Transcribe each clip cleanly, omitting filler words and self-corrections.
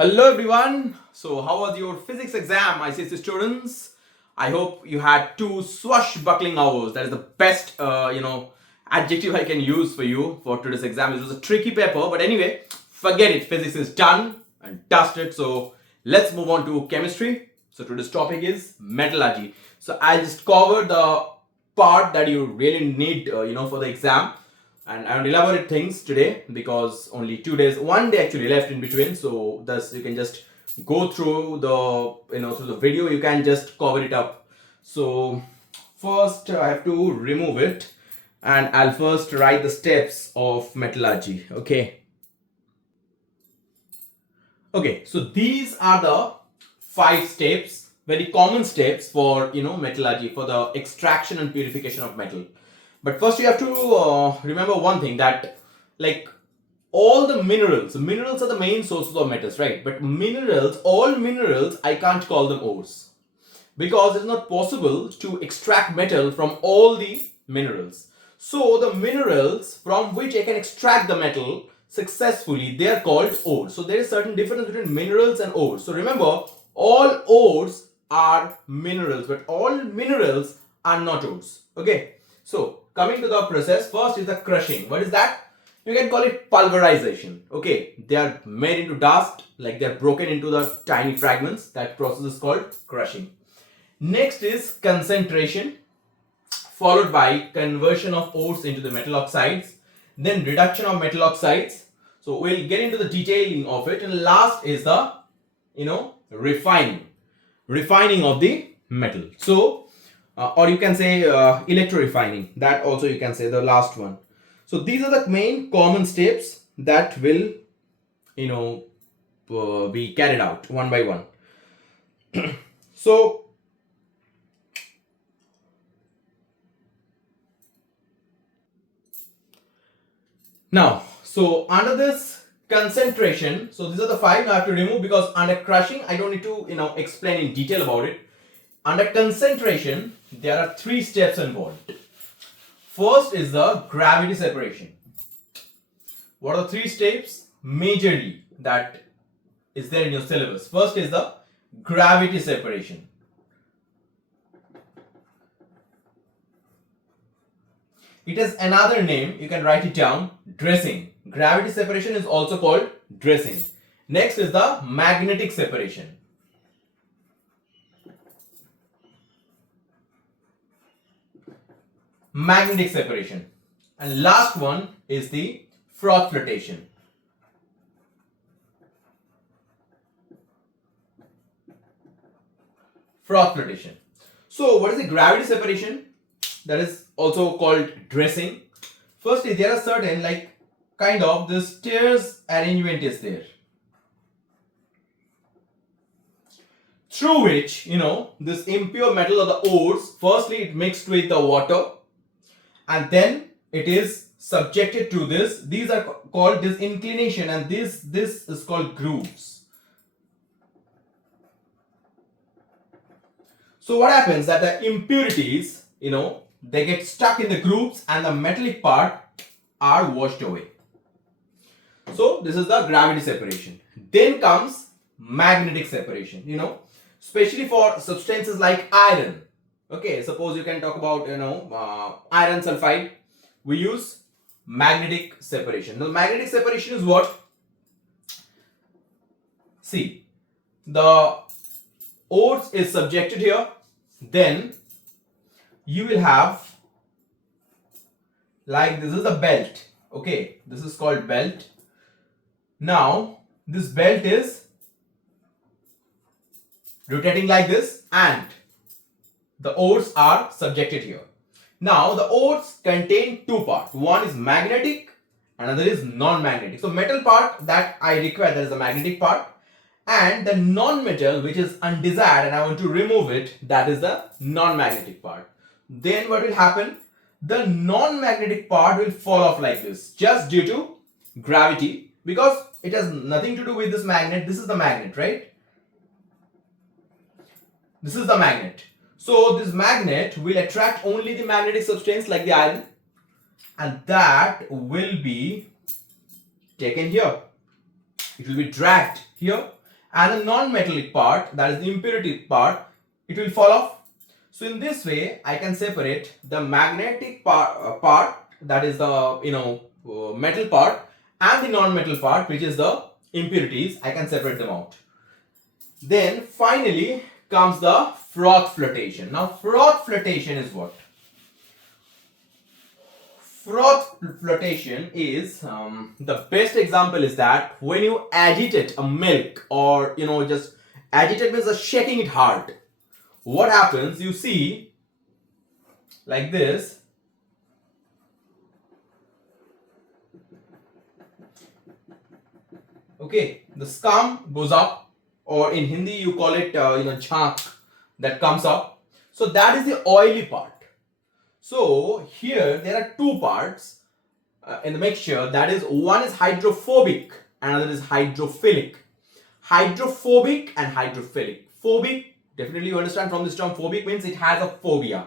Hello everyone. So how was your physics exam, ICSE students? I hope you had two swashbuckling hours. That is the best, adjective I can use for you for today's exam. It was a tricky paper, but anyway, forget it. Physics is done and dusted. So let's move on to chemistry. So today's topic is metallurgy. So I just covered the part that you really need, for the exam, and I will elaborate things today because only 2 days, one day actually left in between. So thus you can just go through the video. You can just cover it up. So first I have to remove it, and I'll first write the steps of metallurgy. Okay, so these are the 5 steps, very common steps for metallurgy, for the extraction and purification of metal. But first you have to remember one thing, that like all the minerals are the main sources of metals, right? But all minerals, I can't call them ores, because it's not possible to extract metal from all the minerals. So the minerals from which I can extract the metal successfully, they are called ores. So there is certain difference between minerals and ores. So remember, all ores are minerals, but all minerals are not ores. Okay, so coming to the process, first is the crushing. What is that? You can call it pulverization. Okay, they are made into dust, like they are broken into the tiny fragments. That process is called crushing. Next is concentration, followed by conversion of ores into the metal oxides, then reduction of metal oxides. So we'll get into the detailing of it, and last is the refining of the metal. So or you can say electro refining, that also you can say, the last one. So these are the main common steps that will be carried out one by one. So now, so under this concentration, so these are the 5 I have to remove, because under crushing I don't need to explain in detail about it. Under concentration, there are 3 steps involved. First is the gravity separation. What are the 3 steps majorly that is there in your syllabus? First is the gravity separation. It has another name, you can write it down: dressing. Gravity separation is also called dressing. Next is the magnetic separation. Magnetic separation. And last one is the froth flotation. Froth flotation. So what is the gravity separation? That is also called dressing. Firstly, there are certain, like, kind of the stairs arrangement is there, through which this impure metal or the ores, firstly it mixed with the water, and then it is subjected to this. These are called this inclination, and this is called grooves. So what happens, that the impurities, they get stuck in the grooves, and the metallic part are washed away. So this is the gravity separation. Then comes magnetic separation, especially for substances like iron. Okay, suppose you can talk about iron sulfide. We use magnetic separation. The magnetic separation is what? See, the ores is subjected here, then you will have, like, this is the belt. Okay, this is called belt. Now this belt is rotating like this, and the ores are subjected here. Now the ores contain 2 parts. One is magnetic, another is non-magnetic. So metal part that I require, that is the magnetic part, and the non-metal, which is undesired and I want to remove it, that is the non-magnetic part. Then what will happen? The non-magnetic part will fall off like this, just due to gravity, because it has nothing to do with this magnet. This is the magnet, right? This is the magnet. So this magnet will attract only the magnetic substance, like the iron, and that will be taken here. It will be dragged here, and the non-metallic part, that is the impurity part, it will fall off. So in this way, I can separate the magnetic part, that is the metal part, and the non-metal part, which is the impurities. I can separate them out. Then finally comes the froth flotation. Now froth flotation is what? Froth flotation is the best example is that when you agitate a milk, or just agitate means just shaking it hard. What happens? You see, like this. Okay, the scum goes up, or in Hindi you call it jhank, that comes up. So that is the oily part. So here there are two parts in the mixture, that is, one is hydrophobic, another is hydrophilic. Hydrophobic and hydrophilic. Phobic, definitely you understand from this term, phobic means it has a phobia.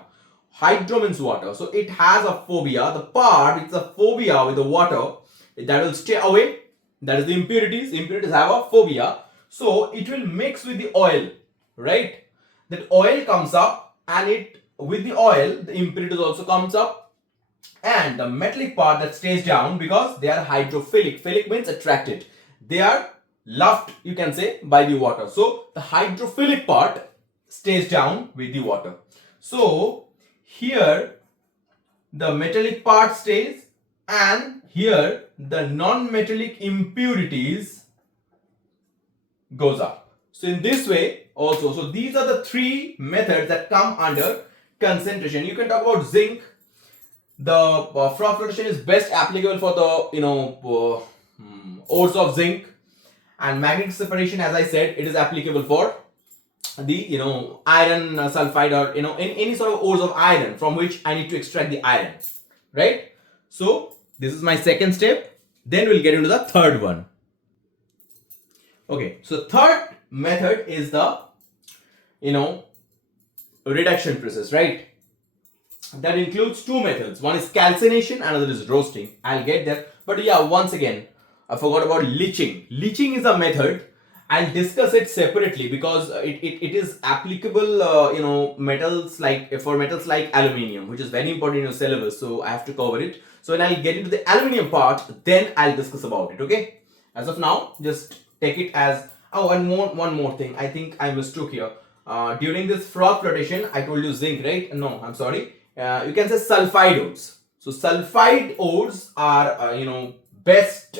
Hydro means water, so it has a phobia. The part which is a phobia with the water, that will stay away, that is the impurities. Impurities have a phobia, so it will mix with the oil, right? That oil comes up, and it with the oil the impurities also comes up, and the metallic part that stays down, because they are hydrophilic. Philic means attracted, they are loved, you can say, by the water. So the hydrophilic part stays down with the water. So here the metallic part stays, and here the non-metallic impurities goes up. So in this way also, so these are the three methods that come under concentration. You can talk about zinc. The froth flotation is best applicable for the ores of zinc, and magnetic separation, as I said, it is applicable for the iron sulfide, or in any sort of ores of iron from which I need to extract the iron, right? So this is my second step. Then we'll get into the third one. Okay, so third method is the reduction process, right? That includes two methods. One is calcination, another is roasting. I'll get there. But yeah, once again, I forgot about leaching. Leaching is a method. I'll discuss it separately, because it is applicable, metals like aluminium, which is very important in your syllabus. So I have to cover it. So when I'll get into the aluminium part, then I'll discuss about it. Okay. As of now, just take it as one more thing. I think I mistook here. During this froth flotation, I told you zinc, right? No, I'm sorry. You can say sulfide ores. So sulfide ores are best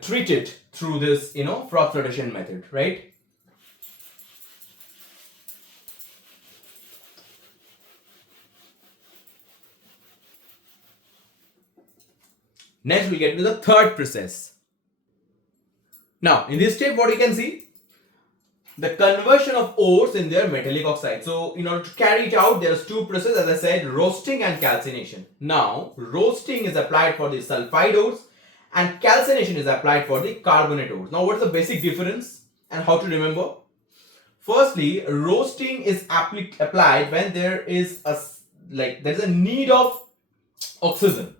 treated through this froth flotation method, right? Next we get into the third process. Now in this step, what you can see, the conversion of ores in their metallic oxide. So in order to carry it out, there's two processes, as I said, roasting and calcination. Now roasting is applied for the sulfide ores, and calcination is applied for the carbonate ores. Now what is the basic difference and how to remember? Firstly, roasting is applied when there is there's a need of oxygen.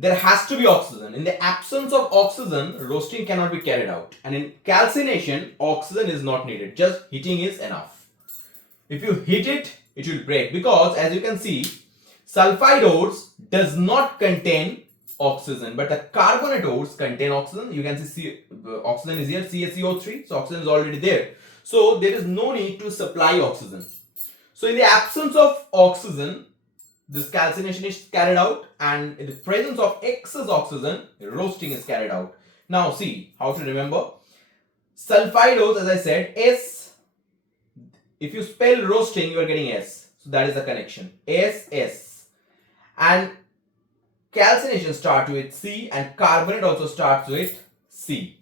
There has to be oxygen. In the absence of oxygen, roasting cannot be carried out. And in calcination, oxygen is not needed. Just heating is enough. If you heat it, it will break, because as you can see, sulfide ores does not contain oxygen, but the carbonate ores contain oxygen. You can see oxygen is here, CaCO3. So oxygen is already there. So there is no need to supply oxygen. So in the absence of oxygen, this calcination is carried out, and in the presence of excess oxygen, roasting is carried out. Now see how to remember. Sulfide ores, as I said, S. If you spell roasting, you are getting S. So that is the connection. S. And calcination starts with C, and carbonate also starts with C.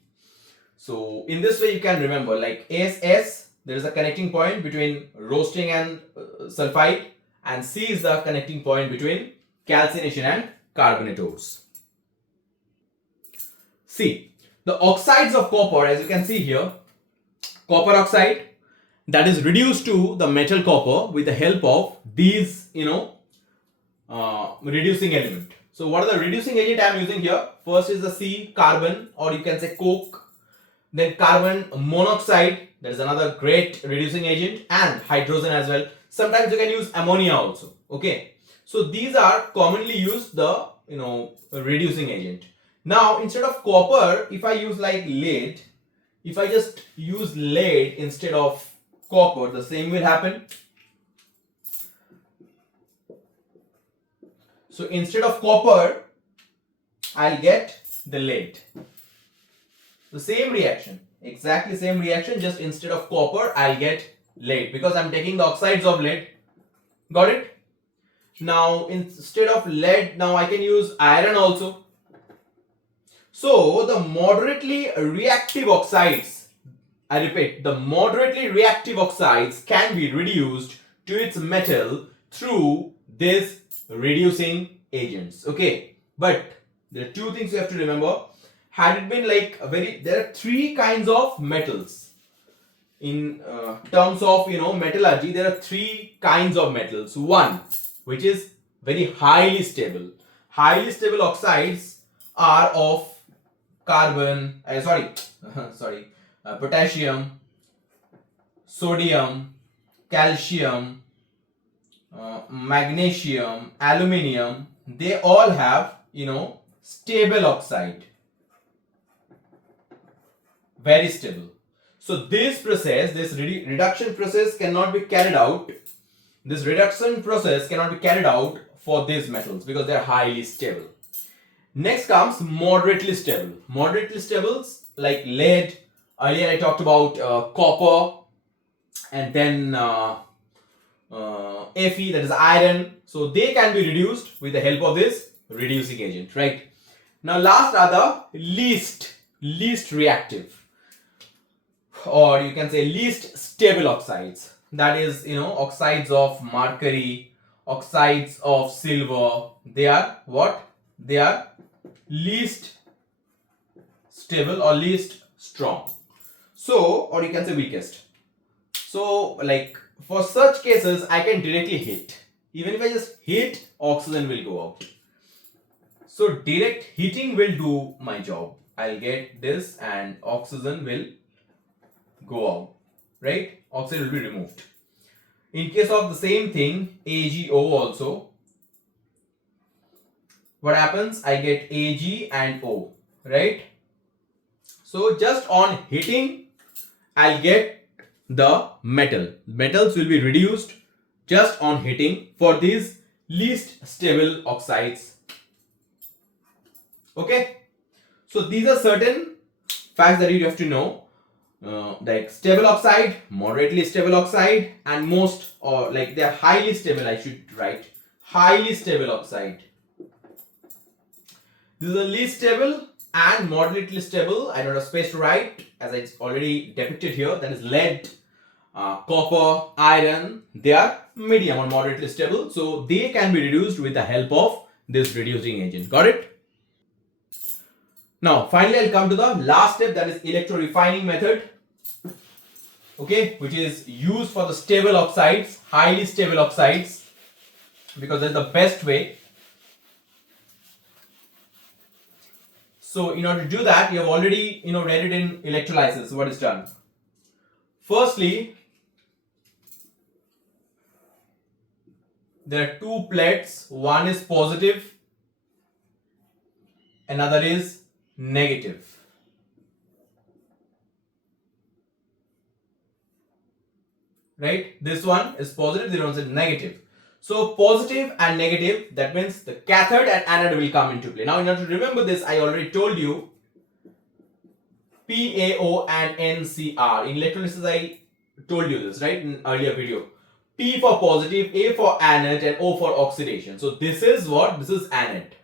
So in this way you can remember, like S, there is a connecting point between roasting and sulfide, and C is the connecting point between calcination and carbonate ores. See, the oxides of copper, as you can see here, copper oxide, that is reduced to the metal copper with the help of these, reducing element. So what are the reducing agent I am using here? First is the C, carbon, or you can say coke. Then carbon monoxide, that is another great reducing agent, and hydrogen as well. Sometimes you can use ammonia also. Okay, so these are commonly used the reducing agent. Now instead of copper, if I use like lead, if I just use lead instead of copper, the same will happen. So instead of copper, I'll get the lead. The same reaction, exactly same reaction, just instead of copper, I'll get lead because I'm taking the oxides of lead. Got it? Now instead of lead, now I can use iron also. So the moderately reactive oxides, I repeat, the moderately reactive oxides can be reduced to its metal through these reducing agents. Okay, but there are two things you have to remember. Had it been like there are three kinds of metals. In terms of metallurgy, there are three kinds of metals. One, which is very highly stable. Highly stable oxides are of carbon, potassium, sodium, calcium, magnesium, aluminium. They all have stable oxide, very stable. So this process, this reduction process cannot be carried out. This reduction process cannot be carried out for these metals because they are highly stable. Next comes moderately stable. Moderately stables like lead. Earlier I talked about copper, and then Fe, that is iron. So they can be reduced with the help of this reducing agent, right? Now last are the least reactive, or you can say least stable oxides. That is oxides of mercury, oxides of silver. They are what? They are least stable or least strong. So, or you can say weakest. So like for such cases, I can directly hit. Even if I just hit, oxygen will go out. So direct heating will do my job. I'll get this and oxygen will go out, right? Oxygen will be removed. In case of the same thing, AgO also, what happens? I get Ag and O, right? So just on hitting, I'll get the metal. Metals will be reduced just on hitting for these least stable oxides. Okay, so these are certain facts that you have to know, like stable oxide, moderately stable oxide, and most, or like they are highly stable. I should write highly stable oxide. This is the least stable and moderately stable. I don't have space to write as it's already depicted here. That is lead, copper, iron. They are medium or moderately stable, so they can be reduced with the help of this reducing agent. Got it? Now finally I'll come to the last step, that is electro refining method, okay, which is used for the stable oxides, highly stable oxides, because that's the best way. So in order to do that, you have already read it in electrolysis. What is done? Firstly, there are two plates. One is positive, another is negative. Right? This one is positive, this one is negative. So positive and negative, that means the cathode and anode will come into play. Now in order to remember this, I already told you PaO and NCr. In electrolysis I told you this, right, in earlier video. P for positive, A for anode, and O for oxidation. So this is what? This is anode.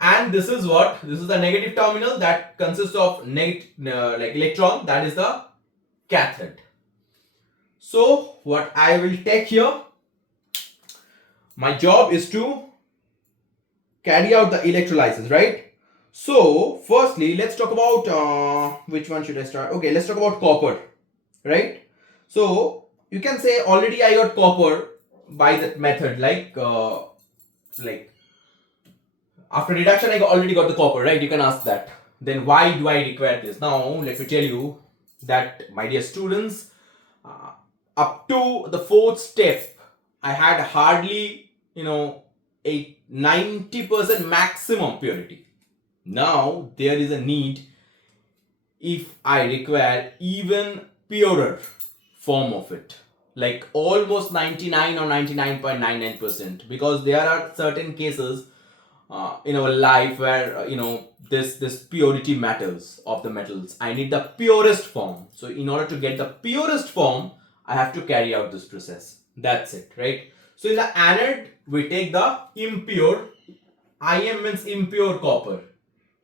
And this is what? This is the negative terminal that consists of like electron, that is the cathode. So what I will take here, my job is to carry out the electrolysis, right? So firstly, let's talk about which one should I start? Okay, let's talk about copper, right? So you can say already I got copper by that method, like after reduction I already got the copper, right? You can ask that. then why do I require this? Now let me tell you that, my dear students, up to the fourth step I had hardly a 90% maximum purity. Now there is a need if I require even purer form of it, like almost 99 or 99.99%, because there are certain cases in our life where this purity matters of the metals. I need the purest form. So in order to get the purest form, I have to carry out this process. That's it, right? So in the anode, we take the impure. Im means impure copper.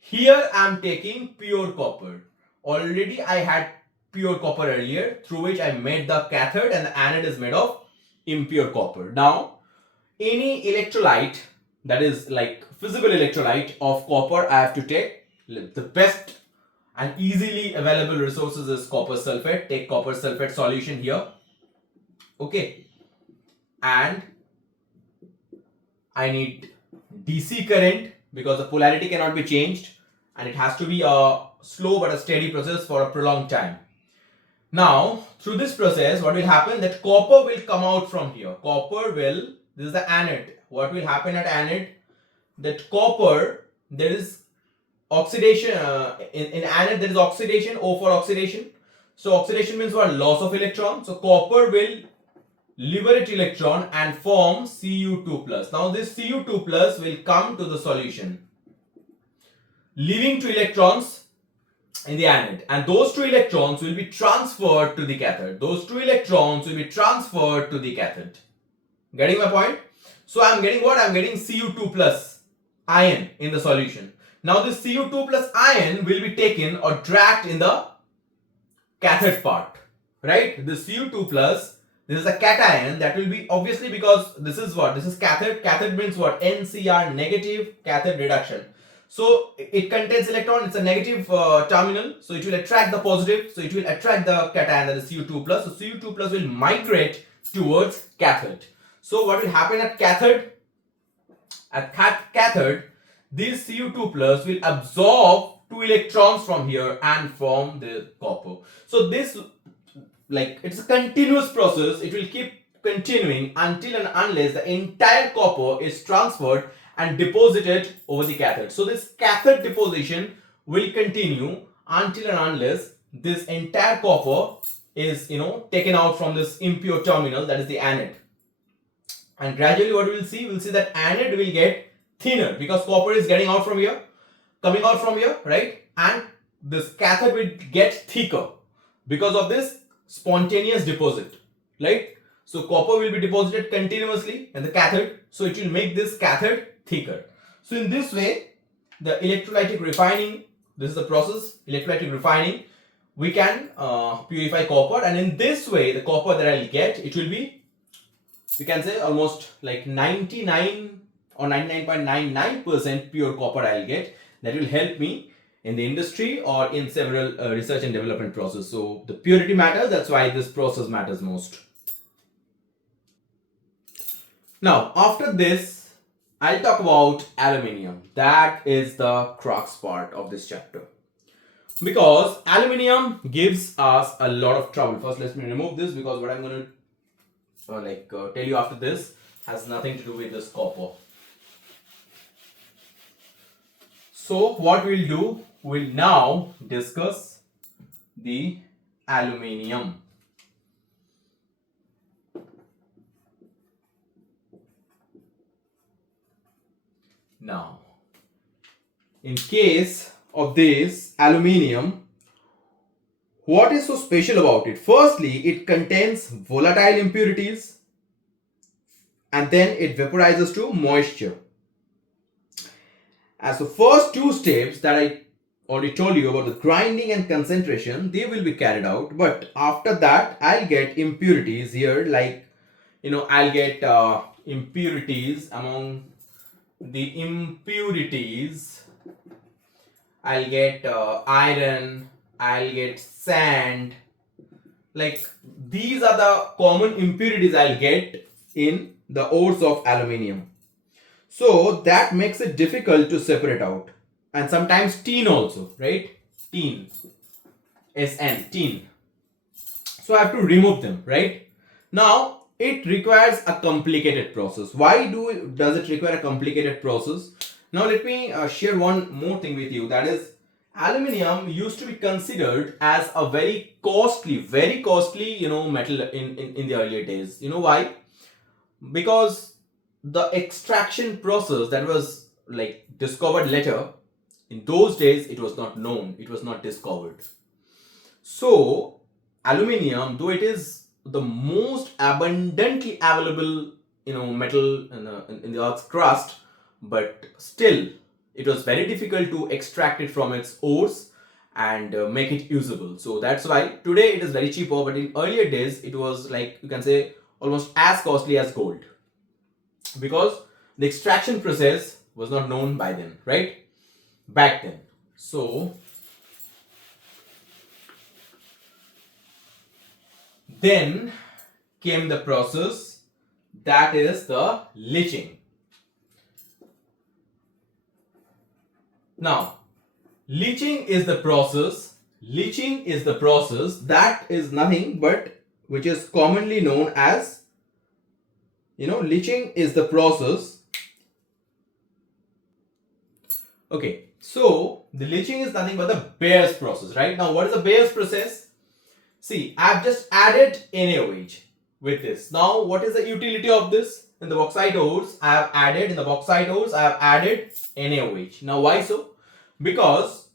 Here I am taking pure copper. Already I had pure copper earlier, through which I made the cathode, and the anode is made of impure copper. Now, any electrolyte that is like physical electrolyte of copper, I have to take. The best and easily available resources is copper sulfate. Take copper sulfate solution here. Okay. And I need DC current because the polarity cannot be changed, and it has to be a slow but a steady process for a prolonged time. Now, through this process, what will happen, that copper will come out from here. This is the anode. What will happen at anode, that copper, there is oxidation, in anode there is oxidation, O for oxidation. So oxidation means what? Loss of electron. So copper will liberate electron and form Cu2+. Now this Cu2+ will come to the solution, leaving 2 electrons in the anode, and those 2 electrons will be transferred to the cathode. Getting my point? So I'm getting what? I'm getting Cu2+ ion in the solution. Now this Cu2+ ion will be taken or trapped in the cathode part, right? This Cu2+, this is a cation that will be, obviously, because this is what? This is cathode. Cathode means what? NCR, negative cathode reduction. So it contains electron, it's a negative terminal, so it will attract the positive, so it will attract the cation, that is Cu2+. So Cu2+ will migrate towards cathode. So what will happen at cathode? At cathode, this Cu2+ will absorb 2 electrons from here and form the copper. So this, like, it's a continuous process. It will keep continuing until and unless the entire copper is transferred and deposited over the cathode. So this cathode deposition will continue until and unless this entire copper is taken out from this impure terminal, that is the anode. And gradually what we will see that anode will get thinner because copper is getting out from here, coming out from here, right? And this cathode will get thicker because of this spontaneous deposit, right? So copper will be deposited continuously in the cathode, so it will make this cathode thicker. So in this way, the electrolytic refining, this is the process, electrolytic refining, we can purify copper, and in this way the copper that I'll get, it will be, we can say, almost like 99 or 99.99% pure copper I'll get. That will help me in the industry or in several research and development process. So the purity matters, that's why this process matters most. Now after this, I'll talk about aluminium. That is the crux part of this chapter, because aluminium gives us a lot of trouble. First, let me remove this, because what I'm going to tell you after this has nothing to do with this copper. So what we'll do, we'll now discuss the aluminium. Now, in case of this aluminium, what is so special about it? Firstly, it contains volatile impurities, and then it vaporizes to moisture. As the first 2 steps that I already told you about, the grinding and concentration, they will be carried out, but after that I'll get impurities here, like I'll get impurities. Among the impurities, I'll get iron, I'll get sand. Like, these are the common impurities I'll get in the ores of aluminium. So that makes it difficult to separate out. and sometimes tin also, right? Tin, SN, tin. So I have to remove them, right? Now it requires a complicated process. Why does it require a complicated process? Now let me share one more thing with you. That is, aluminium used to be considered as a very costly, metal in the earlier days. You know why? Because the extraction process that was like discovered later, in those days it was not known, it was not discovered. So aluminium, though it is the most abundantly available metal in the earth's crust, but still it was very difficult to extract it from its ores and make it usable. So that's why today it is very cheaper, but in earlier days it was, like, you can say, almost as costly as gold, because the extraction process was not known by then, right, back then. So then came the process, that is the leaching. Now leaching is the process that is nothing but, which is commonly known as, leaching is the process. Okay, so the leaching is nothing but the Bayer's process, right? Now what is the Bayer's process? See, I've just added NaOH with this. Now what is the utility of this? In the bauxite ores, I have added NaOH. Now why so? Because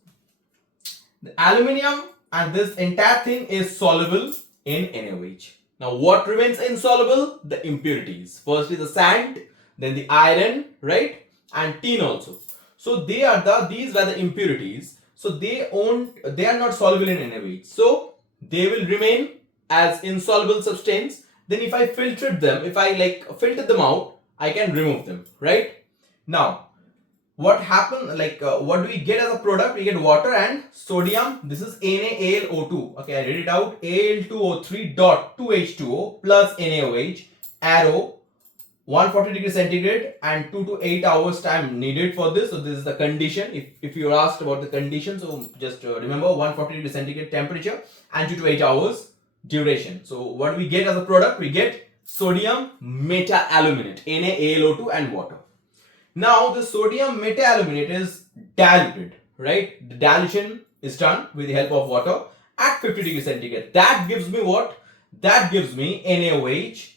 the aluminium and this entire thing is soluble in NaOH. Now what remains insoluble? The impurities. Firstly the sand, then the iron, right? And tin also. So these were the impurities. So they are not soluble in NaOH. So they will remain as insoluble substance. Then if I filter them out, I can remove them, right? Now what happens, what do we get as a product? We get water and sodium. This is NaAlO2. Okay, I read it out. Al2O3.2H2O plus NaOH, arrow 140 degrees centigrade, and 2 to 8 hours time needed for this. So this is the condition. If you are asked about the condition, so just remember 140 degrees centigrade temperature and 2 to 8 hours duration. So what do we get as a product? We get sodium metaaluminate, NaAlO2, and water. Now the sodium metaaluminate is diluted, right? The dilution is done with the help of water at 50 degrees centigrade. That gives me what? That gives me NaOH.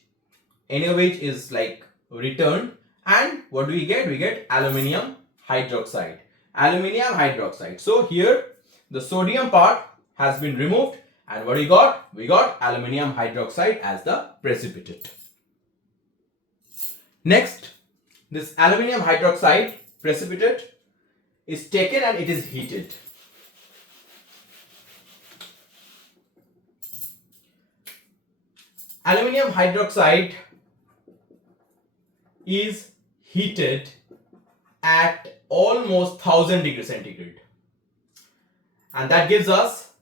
NaOH is like returned, and what do we get? We get aluminium hydroxide. So here the sodium part has been removed, and what we got? We got aluminium hydroxide as the precipitate. Next, this aluminium hydroxide precipitate is taken and it is heated. Aluminium hydroxide is heated at almost 1000 degrees centigrade, and that gives us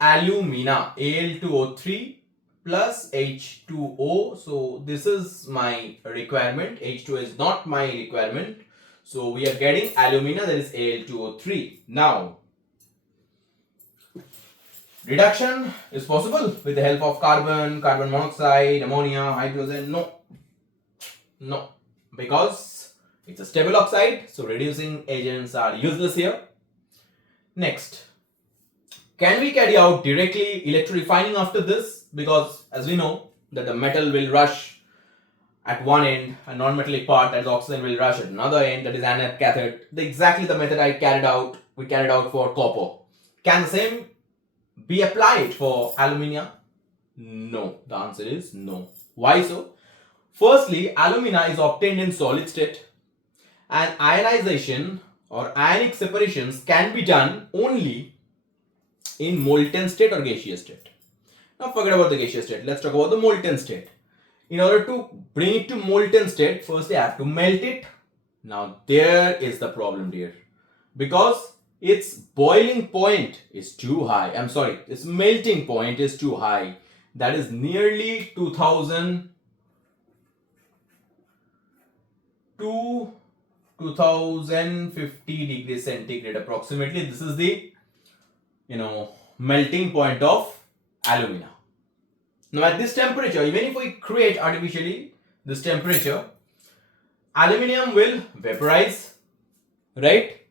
alumina, Al2O3 plus H2O. So this is my requirement, H2O is not my requirement. So we are getting alumina, that is Al2O3. Now reduction is possible with the help of carbon monoxide, ammonia, hydrogen. No, because it's a stable oxide, so reducing agents are useless here. Next, can we carry out directly electrorefining after this? Because as we know that the metal will rush at one end, a non-metallic part, as oxygen will rush at another end, that is anode cathode. Exactly the method we carried out for copper. Can the same be applied for alumina? No, the answer is no. Why so? Firstly, alumina is obtained in solid state, and ionization or ionic separations can be done only in molten state or gaseous state. Now forget about the gaseous state, let's talk about the molten state. In order to bring it to molten state, firstly I have to melt it. Now there is the problem, dear, because its boiling point is too high. Its melting point is too high. That is nearly 2000 to 2050 degrees centigrade approximately. This is the melting point of alumina. Now at this temperature, even if we create artificially this temperature, aluminium will vaporize, right?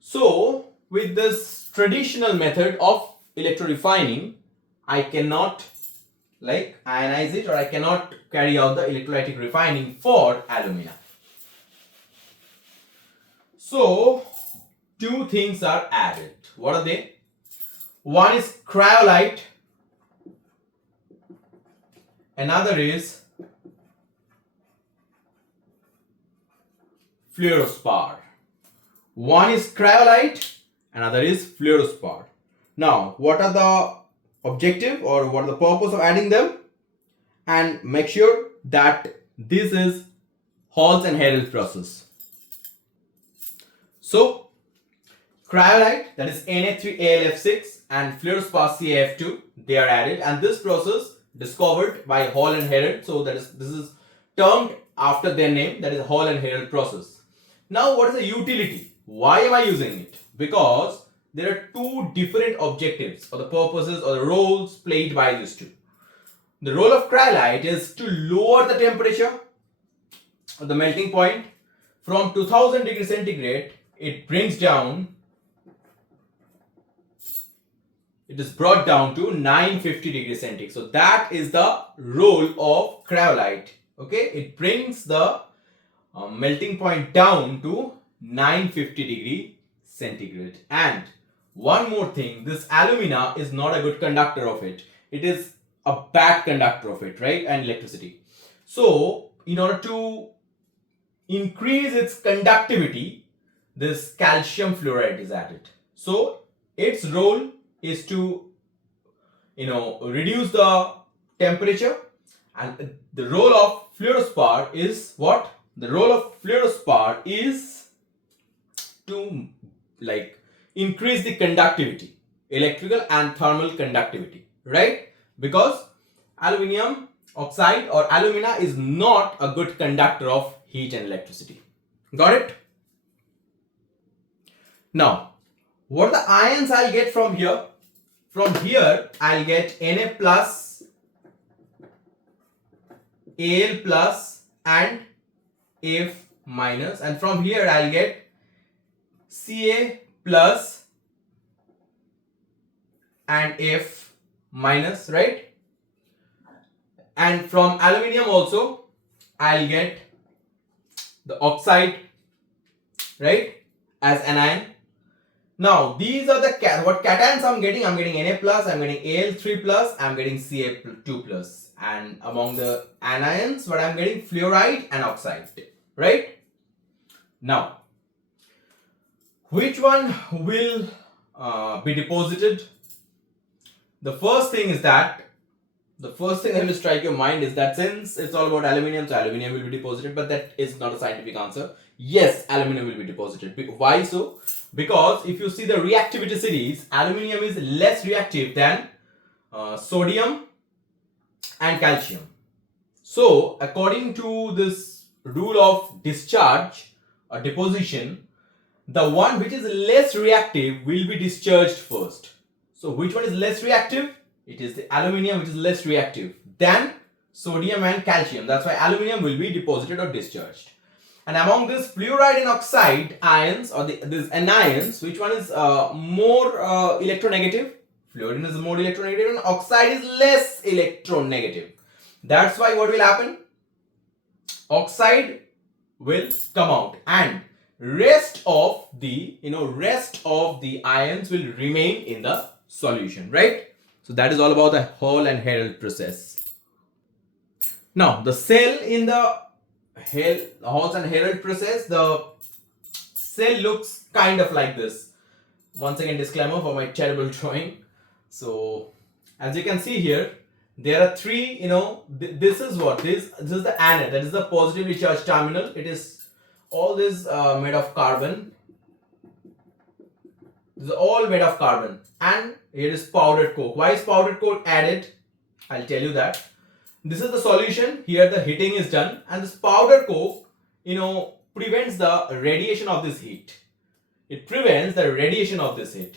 So with this traditional method of electrorefining, I cannot ionize it, or I cannot carry out the electrolytic refining for alumina. So two things are added. What are they? One is cryolite, another is fluorospar. One is cryolite, another is fluorospar. Now, what are the objective, or what are the purpose of adding them? And make sure that this is Hall's and Herold process. So, cryolite, that is Na3AlF6, and fluorospar CaF2, they are added, and this process discovered by Hall and Herold. So this is termed after their name, that is Hall and Herold process. Now, what is the utility? Why am I using it? Because there are two different objectives, or the purposes, or the roles played by these two. The role of cryolite is to lower the temperature of the melting point from 2000 degrees centigrade. It is brought down to 950 degrees centigrade. So that is the role of cryolite. Okay, it brings the melting point down to 950 degree centigrade. And one more thing, this alumina is not a good conductor of it. It is a bad conductor of it, right? And electricity. So in order to increase its conductivity, this calcium fluoride is added. So its role is to reduce the temperature, and the role of fluorospar is what? The role of fluorospar is to increase the conductivity, electrical and thermal conductivity, right? Because aluminium oxide or alumina is not a good conductor of heat and electricity. Got it? Now, what are the ions I'll get from here? From here, I'll get Na plus, Al plus, and F minus, and from here I'll get Ca plus and F minus, right? And from aluminium also I'll get the oxide, right, as anion. Now these are the what cations I'm getting. I'm getting Na plus, I'm getting Al3 plus, I'm getting Ca2 plus, and among the anions, what I'm getting, fluoride and oxide, right? Now, which one will be deposited? The first thing that will strike your mind is that since it's all about aluminium, so aluminium will be deposited, but that is not a scientific answer. Yes, aluminium will be deposited. Why so? Because if you see the reactivity series, aluminium is less reactive than sodium and calcium. So according to this rule of discharge or deposition, the one which is less reactive will be discharged first. So which one is less reactive? It is the aluminium which is less reactive than sodium and calcium. That's why aluminium will be deposited or discharged. And among this fluoride and oxide ions, or these anions, which one is more electronegative? Fluorine is more electronegative and oxide is less electronegative. That's why what will happen? Oxide will come out, and rest of the ions will remain in the solution, right? So that is all about the Hall and Herold process. Now the cell in the Hall and Herold process, the cell looks kind of like this. Once again, disclaimer for my terrible drawing. So as you can see here, there are three, this is what this is the anode, that is the positively charged terminal. It is all this made of carbon. This is all made of carbon, and here is powdered coke. Why is powdered coke added? I'll tell you that. This is the solution. Here the heating is done, and this powder coke, prevents the radiation of this heat. It prevents the radiation of this heat.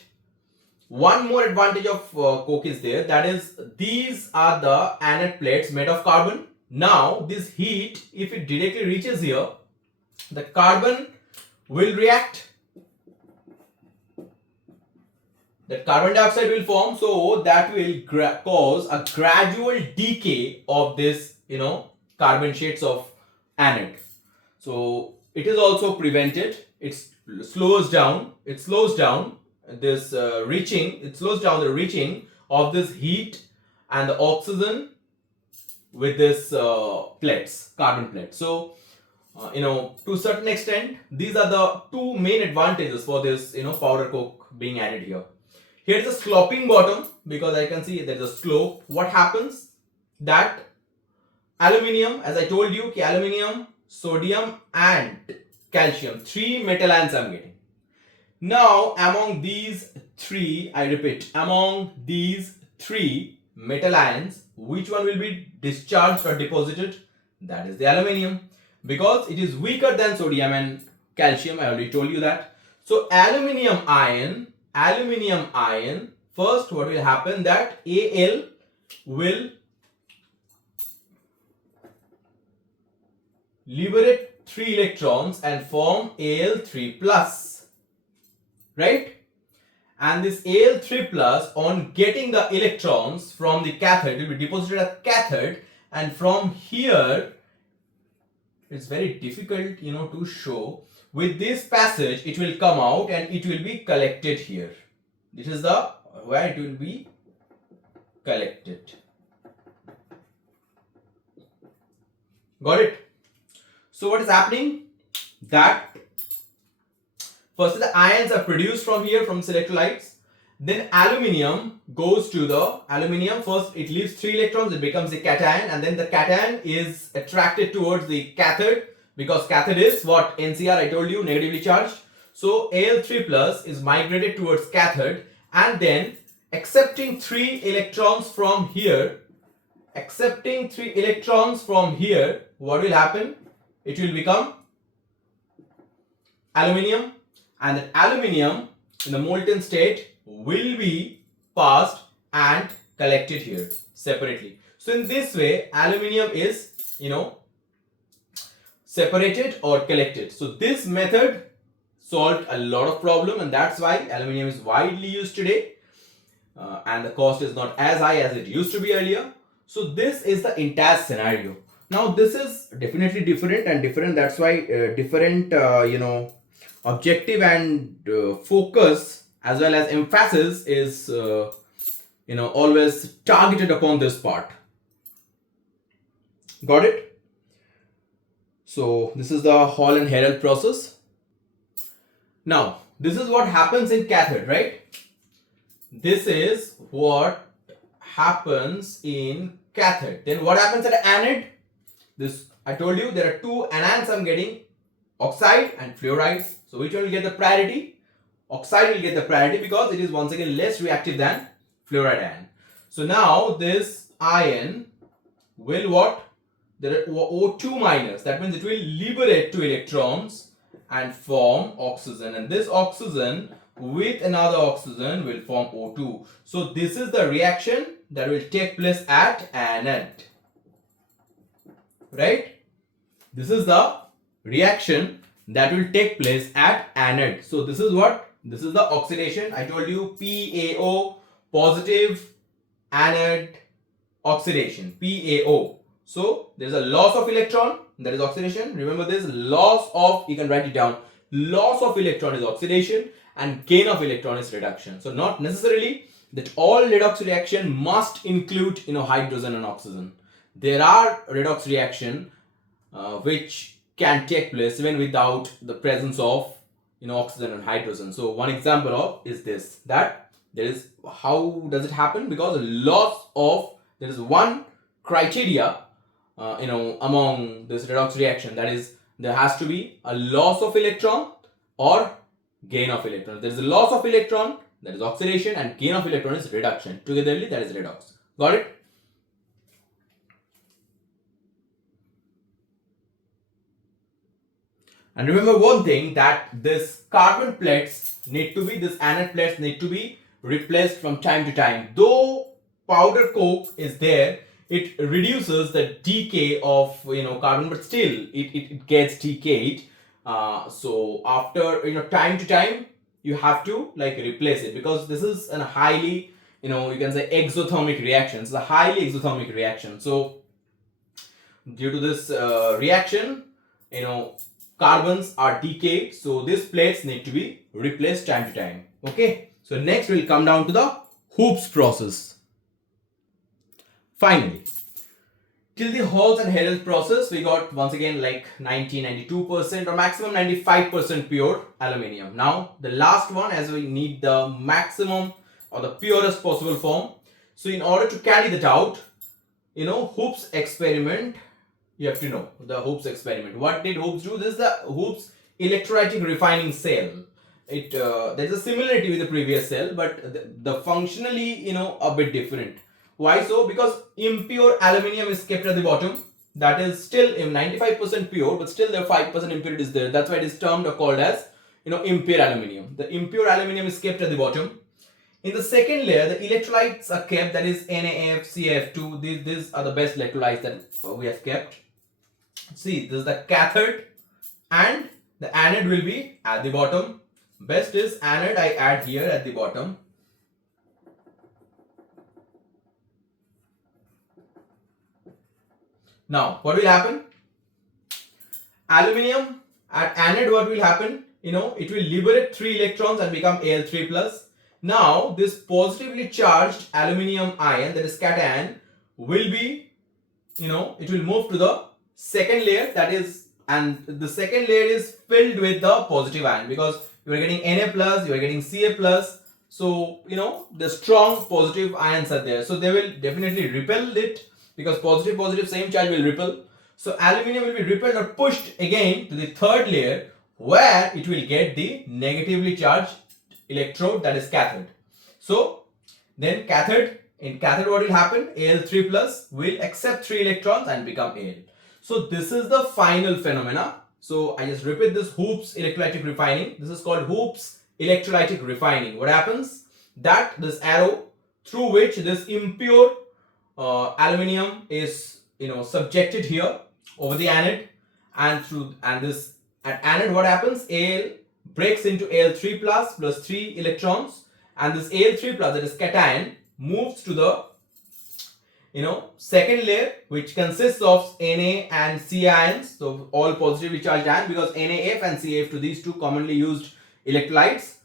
One more advantage of coke is there, that is, these are the anode plates made of carbon. Now this heat, if it directly reaches here, the carbon will react. That carbon dioxide will form, so that will cause a gradual decay of this, carbon shades of anode. So it is also prevented. It slows down this it slows down the reaching of this heat and the oxygen with this carbon plates. So to a certain extent, these are the two main advantages for this powder coke being added here. Here is a sloping bottom, because I can see there is a slope. What happens that aluminium, as I told you, aluminium, sodium and calcium, 3 metal ions I am getting. Now among these 3, I repeat, among these 3 metal ions, which one will be discharged or deposited? That is the aluminium, because it is weaker than sodium and calcium. I already told you that. So aluminium ion, first what will happen, that Al will liberate 3 electrons and form Al3 plus, right? And this Al3 plus, on getting the electrons from the cathode, will be deposited at cathode, and from here it's very difficult to show. With this passage it will come out and it will be collected here. This is the where it will be collected. Got it? So what is happening, that first the ions are produced from here, from electrolytes. Then aluminium goes to the aluminium. First it leaves 3 electrons, it becomes a cation, and then the cation is attracted towards the cathode, because cathode is what? NCR, I told you, negatively charged. So Al3 plus is migrated towards cathode, and then accepting 3 electrons from here, what will happen? It will become aluminium, and that aluminium in the molten state will be passed and collected here separately. So in this way aluminium is separated or collected. So this method solved a lot of problem, and that's why aluminium is widely used today, and the cost is not as high as it used to be earlier. So this is the entire scenario. Now this is definitely different, that's why different objective and focus as well as emphasis is always targeted upon this part. Got it? So this is the Hall and Herold process. Now this is what happens in cathode, right? This is what happens in cathode. Then what happens at anode? This, I told you, there are 2 anions I'm getting, oxide and fluoride. So which one will get the priority? Oxide will get the priority, because it is once again less reactive than fluoride ion. So now this ion will what? There are O2 minus, that means it will liberate 2 electrons and form oxygen, and this oxygen with another oxygen will form O2. So this is the reaction that will take place at anode, right? This is the reaction that will take place at anode. So this is what? This is the oxidation. I told you PaO, positive anode oxidation, PaO. So there is a loss of electron, that is oxidation. Remember this, loss of, you can write it down, loss of electron is oxidation and gain of electron is reduction. So not necessarily that all redox reaction must include hydrogen and oxygen. There are redox reaction which can take place even without the presence of oxygen and hydrogen. So one example of is this, that there is, how does it happen? Because loss of, there is one criteria among this redox reaction, that is, there has to be a loss of electron or gain of electron. There is a loss of electron, that is oxidation, and gain of electron is reduction. Togetherly, that is redox. Got it? And remember one thing, that this carbon plates need to be, this anode plates need to be replaced from time to time. Though powder coke is there, it reduces the decay of carbon, but still it gets decayed. So after time to time you have to like replace it, because this is a highly you can say exothermic reaction. It's a highly exothermic reaction. So due to this reaction, carbons are decayed, so these plates need to be replaced time to time. Okay, so next we'll come down to the hoops process. Finally, till the Halls and Herold process, we got once again like 92% or maximum 95% pure aluminium. Now the last one, as we need the maximum or the purest possible form. So in order to carry that out, Hoops experiment, you have to know the Hoops experiment. What did Hoops do? This is the Hoops electrolytic refining cell. There's a similarity with the previous cell, but the functionally a bit different. Why so? Because impure aluminium is kept at the bottom. That is still 95% pure, but still there are 5% impurity is there. That's why it is termed or called as impure aluminium. The impure aluminium is kept at the bottom. In the second layer, the electrolytes are kept, that is NaF, CaF2. These are the best electrolytes that we have kept. See, this is the cathode and the anode will be at the bottom. Best is anode I add here at the bottom. Now, what will happen? Aluminium at anode, what will happen? It will liberate 3 electrons and become Al3 plus. Now, this positively charged aluminium ion, that is cation, will be, it will move to the second layer, that is, and the second layer is filled with the positive ion, because you are getting Na plus, you are getting Ca plus. So, the strong positive ions are there. So, they will definitely repel it, because positive same charge will repel. So, aluminium will be repelled or pushed again to the third layer, where it will get the negatively charged electrode, that is cathode. So, then in cathode what will happen? Al3 plus will accept 3 electrons and become Al. So, this is the final phenomena. So, I just repeat this: Hoops electrolytic refining. This is called Hoops electrolytic refining. What happens? That this arrow through which this impure aluminium is subjected here over the anode, and this at anode what happens? Al breaks into Al3 plus 3 electrons, and this Al3 plus, that is cation, moves to the second layer, which consists of Na and C ions, so all positively charged ions, because NaF and CaF2, these two commonly used electrolytes.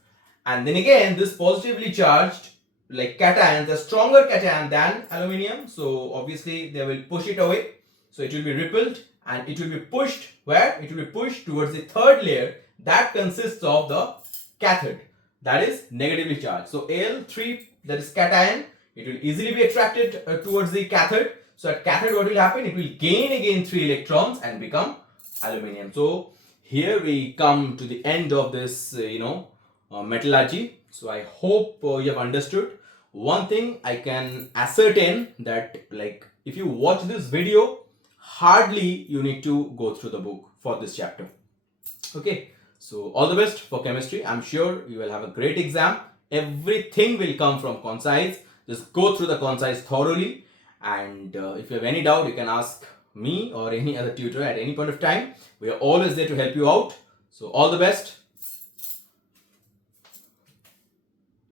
And then again, this positively charged like cation, the stronger cation than aluminium, so obviously they will push it away, so it will be repelled and it will be pushed where? It will be pushed towards the third layer, that consists of the cathode, that is negatively charged. So Al3, that is cation, it will easily be attracted towards the cathode. So at cathode what will happen? It will gain again 3 electrons and become aluminium. So here we come to the end of this metallurgy. So I hope you have understood. One thing I can ascertain, that like if you watch this video, hardly you need to go through the book for this chapter. Okay, so all the best for chemistry. I'm sure you will have a great exam. Everything will come from concise. Just go through the concise thoroughly, and if you have any doubt, you can ask me or any other tutor at any point of time. We are always there to help you out. So all the best.